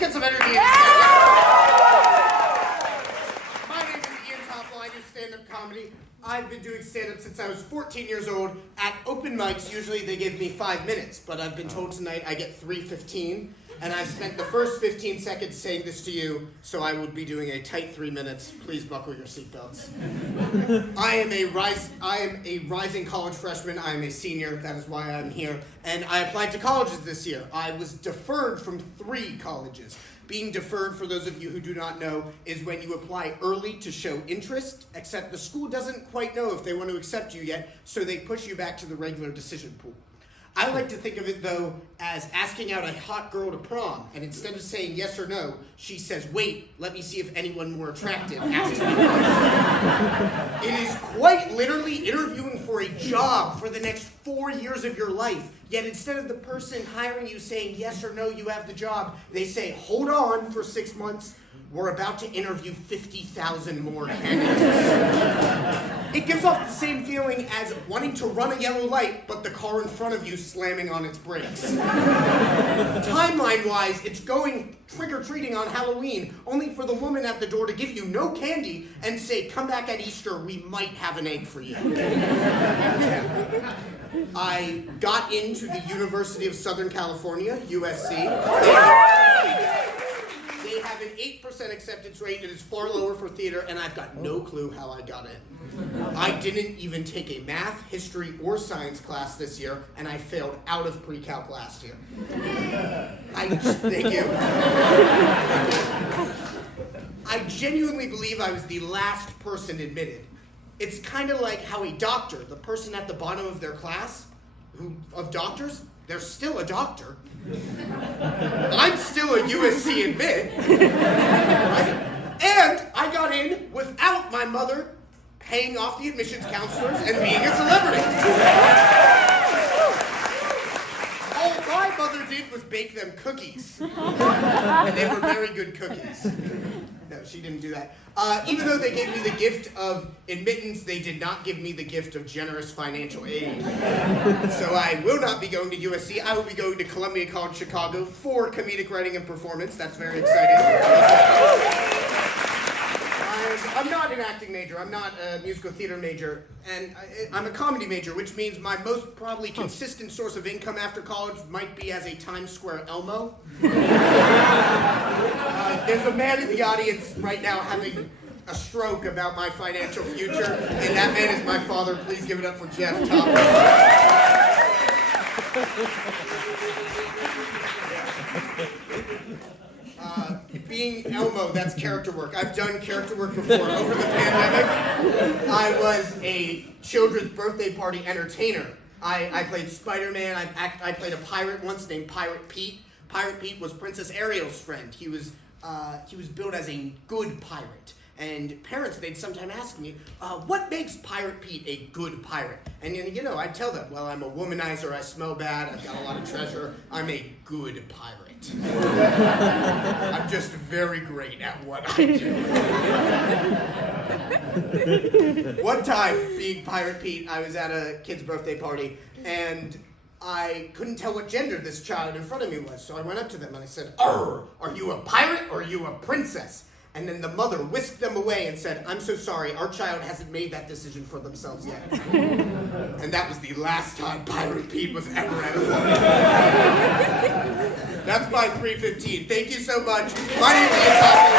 get some energy in the My name is Toppall. I do stand-up comedy. I've been doing stand-up since I was 14 years old. At open mics, usually they give me 5 minutes, but I've been told tonight I get 3:15, and I've spent the first 15 seconds saying this to you, so I will be doing a tight 3 minutes. Please buckle your seatbelts. I am a rising college freshman. I am a senior. That is why I'm here. And I applied to colleges this year. I was deferred from 3 colleges. Being deferred, for those of you who do not know, is when you apply early to show interest, except the school doesn't quite know if they want to accept you yet, so they push you back to the regular decision pool. I like to think of it, though, as asking out a hot girl to prom, and instead of saying yes or no, she says, wait, let me see if anyone more attractive asks me first. It is quite literally interviewing for a job for the next 4 years of your life, yet instead of the person hiring you saying yes or no, you have the job, they say, hold on for 6 months, we're about to interview 50,000 more candidates. It gives off the same feeling as wanting to run a yellow light, but the car in front of you slamming on its brakes. Timeline-wise, it's going trick-or-treating on Halloween, only for the woman at the door to give you no candy and say, come back at Easter, we might have an egg for you. I got into the University of Southern California, USC. They have an 8% acceptance rate. It is far lower for theater, and I've got no clue how I got in. I didn't even take a math, history, or science class this year, and I failed out of pre-calc last year. Thank you. I genuinely believe I was the last person admitted. It's kind of like how a doctor, the person at the bottom of their class, of doctors, they're still a doctor. I'm still a USC admit, right? And I all in without my mother paying off the admissions counselors and being a celebrity. All my mother did was bake them cookies. And they were very good cookies. No, she didn't do that. Even though they gave me the gift of admittance, they did not give me the gift of generous financial aid. So I will not be going to USC. I will be going to Columbia College Chicago for comedic writing and performance. That's very exciting. I'm not an acting major. I'm not a musical theater major. And I'm a comedy major, which means my most probably consistent source of income after college might be as a Times Square Elmo. There's a man in the audience right now having a stroke about my financial future, and that man is my father. Please give it up for Jeff Toppall. Being Elmo, that's character work. I've done character work before. Over the pandemic, I was a children's birthday party entertainer. I played Spider-Man. I played a pirate once named Pirate Pete. Pirate Pete was Princess Ariel's friend. He was billed as a good pirate. And parents, they'd sometimes ask me, what makes Pirate Pete a good pirate? And you know, I'd tell them, well, I'm a womanizer, I smell bad, I've got a lot of treasure, I'm a good pirate. I'm just very great at what I do. One time, being Pirate Pete, I was at a kid's birthday party, and I couldn't tell what gender this child in front of me was, so I went up to them and I said, are you a pirate or are you a princess? And then the mother whisked them away and said, I'm so sorry, our child hasn't made that decision for themselves yet. And that was the last time Pirate Pete was ever at a party. That's my 3:15. Thank you so much. My name is Toppall.